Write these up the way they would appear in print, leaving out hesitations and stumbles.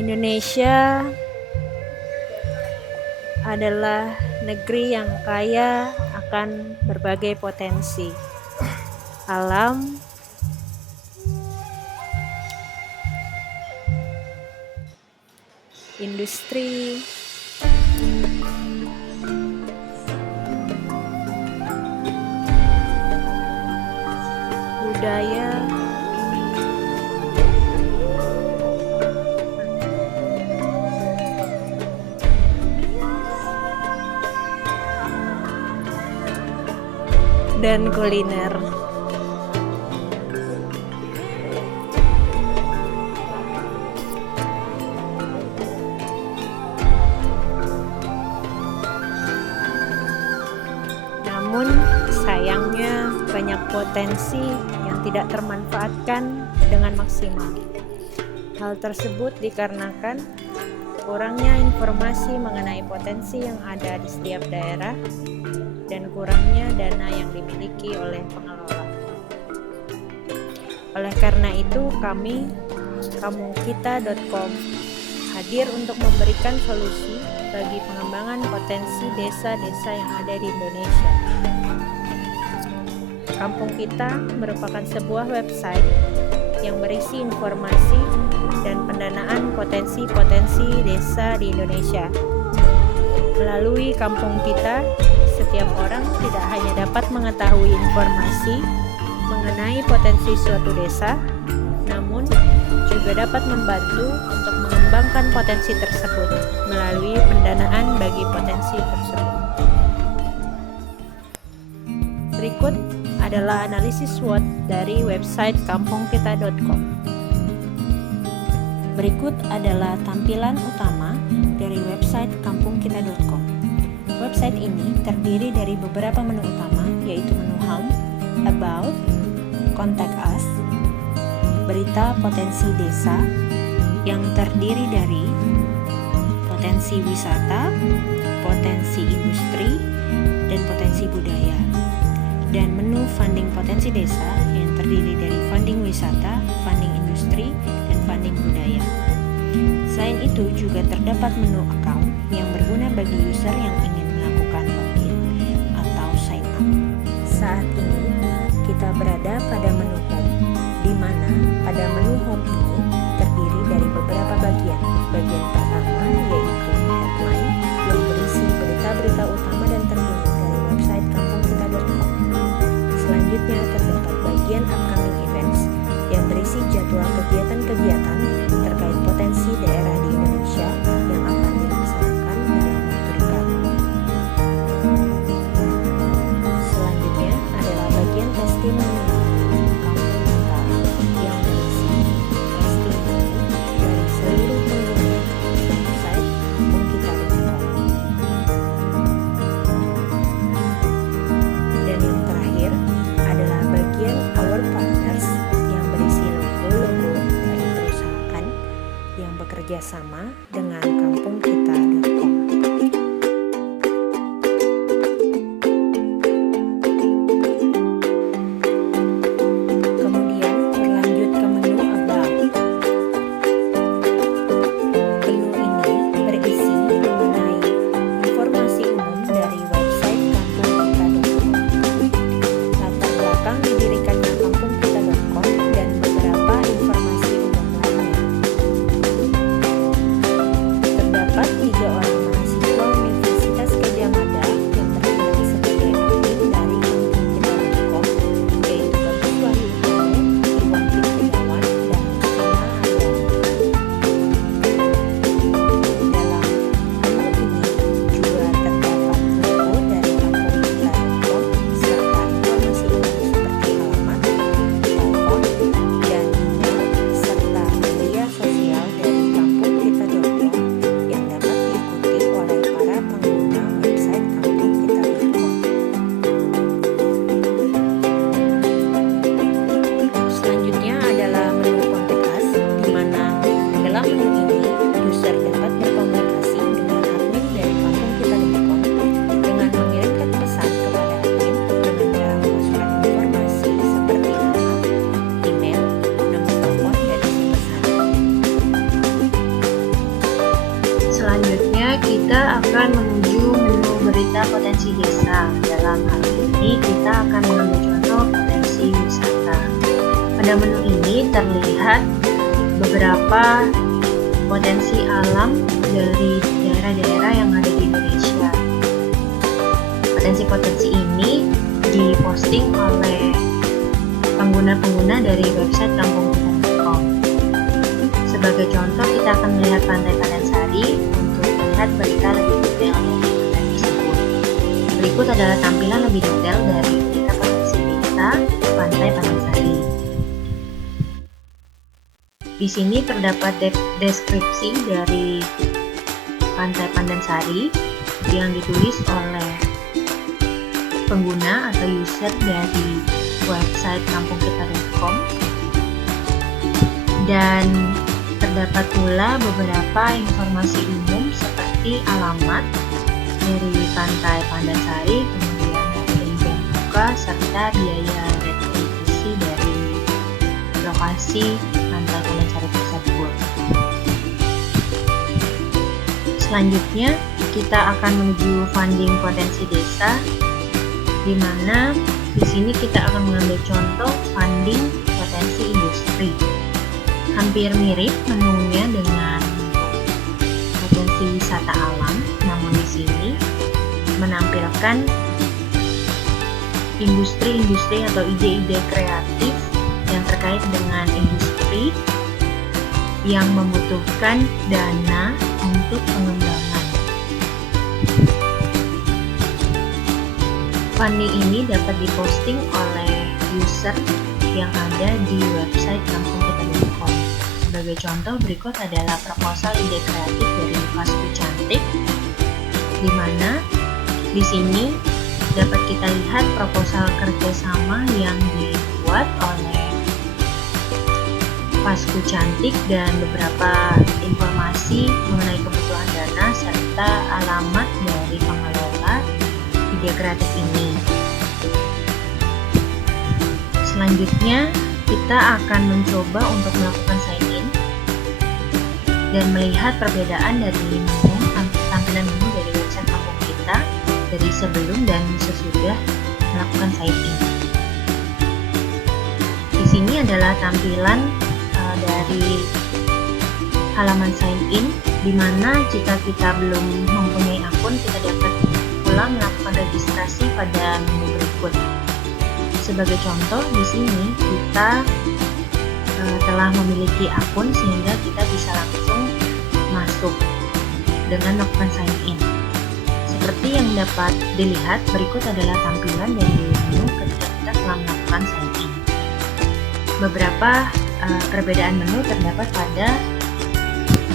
Indonesia adalah negeri yang kaya akan berbagai potensi alam, industri, budaya, dan kuliner. Namun sayangnya banyak potensi yang tidak termanfaatkan dengan maksimal. Hal tersebut dikarenakan kurangnya informasi mengenai potensi yang ada di setiap daerah dan kurangnya dana yang dimiliki oleh pengelola. Oleh karena itu, kami, kampungkita.com, hadir untuk memberikan solusi bagi pengembangan potensi desa-desa yang ada di Indonesia. Kampung Kita merupakan sebuah website yang berisi informasi dan pendanaan potensi-potensi desa di Indonesia. Melalui Kampung Kita, setiap orang tidak hanya dapat mengetahui informasi mengenai potensi suatu desa, namun juga dapat membantu untuk mengembangkan potensi tersebut melalui pendanaan bagi potensi tersebut. Berikut adalah analisis SWOT dari website kampungkita.com. Berikut adalah tampilan utama dari website kampungkita.com. Website ini terdiri dari beberapa menu utama, yaitu menu Home, About, Contact Us, berita potensi desa yang terdiri dari potensi wisata, potensi industri, dan potensi budaya, dan menu funding potensi desa yang terdiri dari funding wisata, funding industri, dan funding budaya. Selain itu juga terdapat menu account yang berguna bagi user yang ingin melakukan login atau sign up. Saat ini kita berada pada menu Home, di mana pada menu Home ini terdiri dari beberapa bagian. Bagian pertama yaitu headline yang berisi berita-berita utama dan terkini dari website kampungkita.com. Selanjutnya terdapat bagian upcoming events yang berisi jadwal kegiatan-kegiatan terkait potensi daerah di Indonesia yang akan dilaksanakan dalam waktu dekat. Selanjutnya adalah bagian testimoni Kampung Kita yang berisi testimoni dari seluruh pengguna website kampungkita.com. Dan yang terakhir adalah bagian Our Partners yang berisi logo-logo dari perusahaan yang bekerja sama dengan kampungkita.com. Kemudian berlanjut ke menu About. Menu ini berisi mengenai informasi umum dari website kampungkita.com, latar belakang didirikannya kampungkita.com, dan beberapa informasi umum lainnya. berita potensi desa. Dalam hal ini kita akan mengambil contoh potensi wisata. Pada menu ini terlihat beberapa potensi alam dari daerah-daerah yang ada di Indonesia. Potensi-potensi ini diposting oleh pengguna-pengguna dari website kampungkita.com. Sebagai contoh, kita akan melihat Pantai Pandansari untuk melihat berita lebih detail dari pantai tersebut. Berikut adalah tampilan lebih detail dari berita potensi desa Pantai Pandansari. Di sini terdapat deskripsi dari Pantai Pandansari yang ditulis oleh pengguna atau user dari website kampungkita.com, dan terdapat pula beberapa informasi umum seperti alamat dari Pantai Pandansari, kemudian harga dan buka, serta biaya retribusi dari lokasi Pantai Pandansari tersebut. Selanjutnya kita akan menuju funding potensi desa, di mana di sini kita akan mengambil contoh funding potensi industri. Hampir mirip menunya dengan potensi wisata alam, namun di sini menampilkan industri-industri atau ide-ide kreatif yang terkait dengan industri yang membutuhkan dana untuk pengembangan. Funding ini dapat diposting oleh user yang ada di website kampungkita.com. Sebagai contoh, berikut adalah proposal ide kreatif dari Pasku Cantik, di mana di sini dapat kita lihat proposal kerjasama yang dibuat oleh Pasku Cantik dan beberapa informasi mengenai kebutuhan dana serta alamat dari pengelola ide kreatif ini. Selanjutnya kita akan mencoba untuk melakukan sign in dan melihat perbedaan dari tampilan menu dari website kampung kita dari sebelum dan sesudah melakukan sign in. Di sini adalah tampilan dari halaman sign in, di mana jika kita belum mempunyai akun, kita dapat pula melakukan registrasi pada menu berikut. Sebagai contoh, di sini kita telah memiliki akun sehingga kita bisa langsung masuk dengan melakukan sign in. Seperti yang dapat dilihat, berikut adalah tampilan dari menu ketika kita telah melakukan sign in. Beberapa perbedaan menu terdapat pada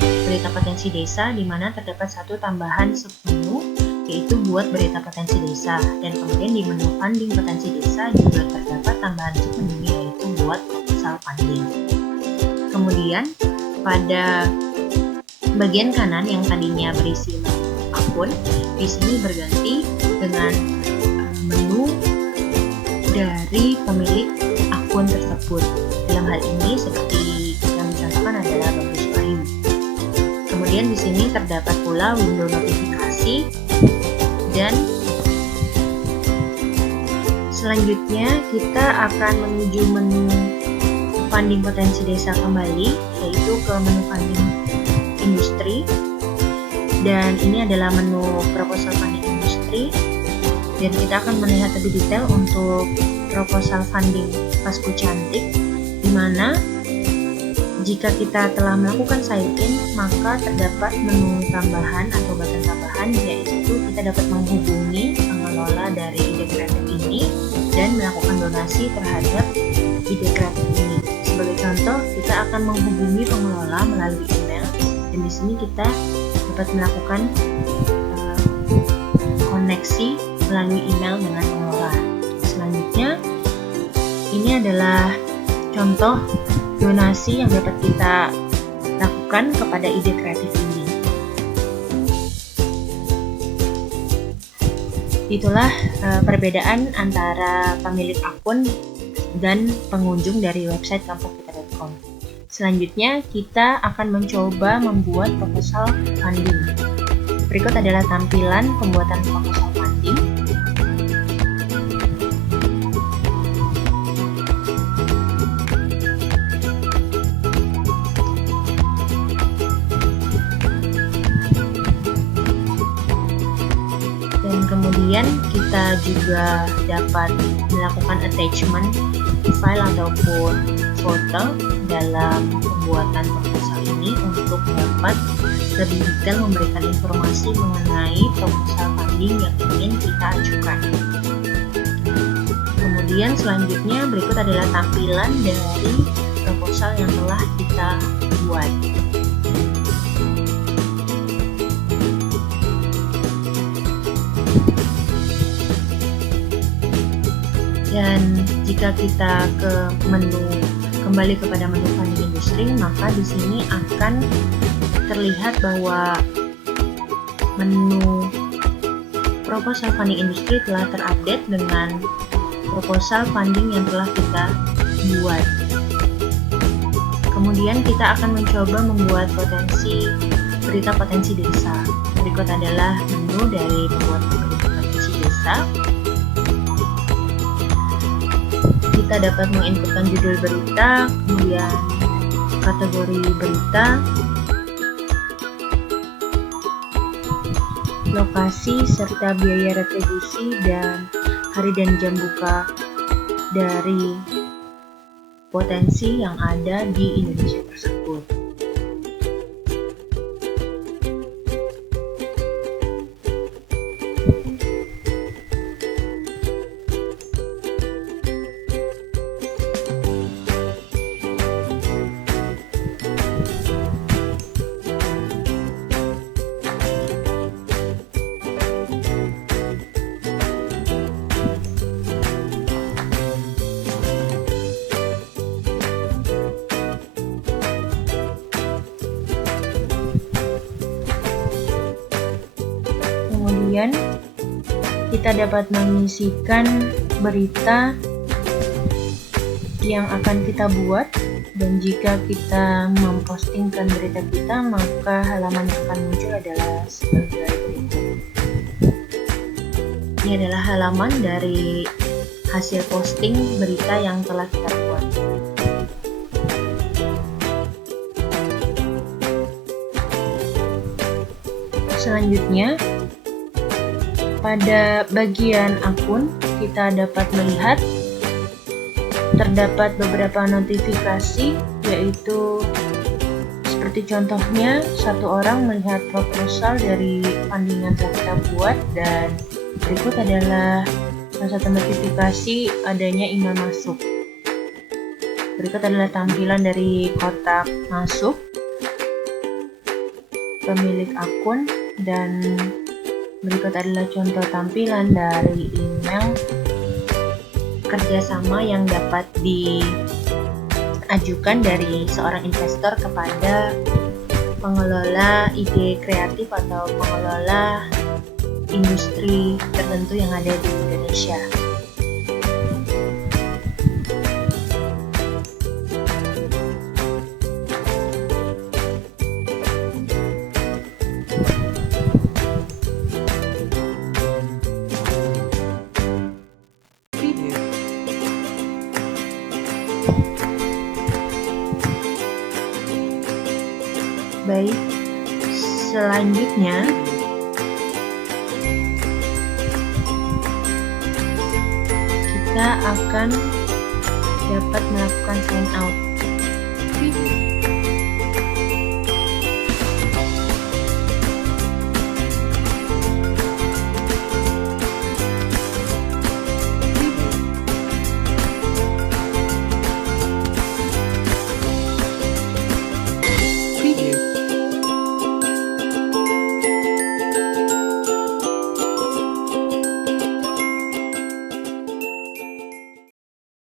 berita potensi desa, di mana terdapat satu tambahan submenu, yaitu buat berita potensi desa, dan kemudian di menu funding potensi desa juga terdapat tambahan submenu, yaitu buat proposal funding. Kemudian pada bagian kanan yang tadinya berisi menu akun, di sini berganti dengan menu dari pemilik akun tersebut. Dalam hal ini seperti yang dicontohkan adalah Bagus Wahyu. Kemudian di sini terdapat pula window notifikasi, dan selanjutnya kita akan menuju menu funding potensi desa kembali, yaitu ke menu funding industri, dan ini adalah menu proposal funding industri, dan kita akan melihat lebih detail untuk proposal funding Pasku Cantik, di mana jika kita telah melakukan sign in, maka terdapat menu tambahan atau button tambahan, yaitu kita dapat menghubungi pengelola dari ide kreatif ini dan melakukan donasi terhadap ide kreatif ini. Sebagai contoh, kita akan menghubungi pengelola melalui email, dan di sini kita dapat melakukan koneksi melalui email dengan pengelola. Selanjutnya, ini adalah contoh donasi yang dapat kita lakukan kepada ide kreatif ini. Itulah perbedaan antara pemilik akun dan pengunjung dari website kampungkita.com. Selanjutnya, kita akan mencoba membuat proposal funding. Berikut adalah tampilan pembuatan proposal funding. kita juga dapat melakukan attachment file ataupun foto dalam pembuatan proposal ini untuk dapat lebih detail memberikan informasi mengenai proposal funding yang ingin kita ajukan. Kemudian selanjutnya berikut adalah tampilan dari proposal yang telah kita buat. Dan jika kita kembali kepada menu funding industri, maka di sini akan terlihat bahwa menu proposal funding industri telah terupdate dengan proposal funding yang telah kita buat. Kemudian kita akan mencoba membuat berita potensi desa. Berikut adalah menu dari pembuat berita potensi desa. Kita dapat menginputkan judul berita, kemudian kategori berita, lokasi serta biaya retribusi, dan hari dan jam buka dari potensi yang ada di Indonesia tersebut. Kemudian kita dapat mengisikan berita yang akan kita buat, dan jika kita mempostingkan berita kita, maka halaman yang akan muncul adalah sebagai berikut. Ini adalah halaman dari hasil posting berita yang telah kita buat. Selanjutnya, pada bagian akun, kita dapat melihat terdapat beberapa notifikasi, yaitu seperti contohnya, satu orang melihat proposal dari funding yang telah kita buat, dan berikut adalah salah satu notifikasi adanya email masuk. Berikut adalah tampilan dari kotak masuk, pemilik akun, dan berikut adalah contoh tampilan dari email kerjasama yang dapat diajukan dari seorang investor kepada pengelola ide kreatif atau pengelola industri tertentu yang ada di Indonesia. Baik, selanjutnya kita akan dapat melakukan sign out.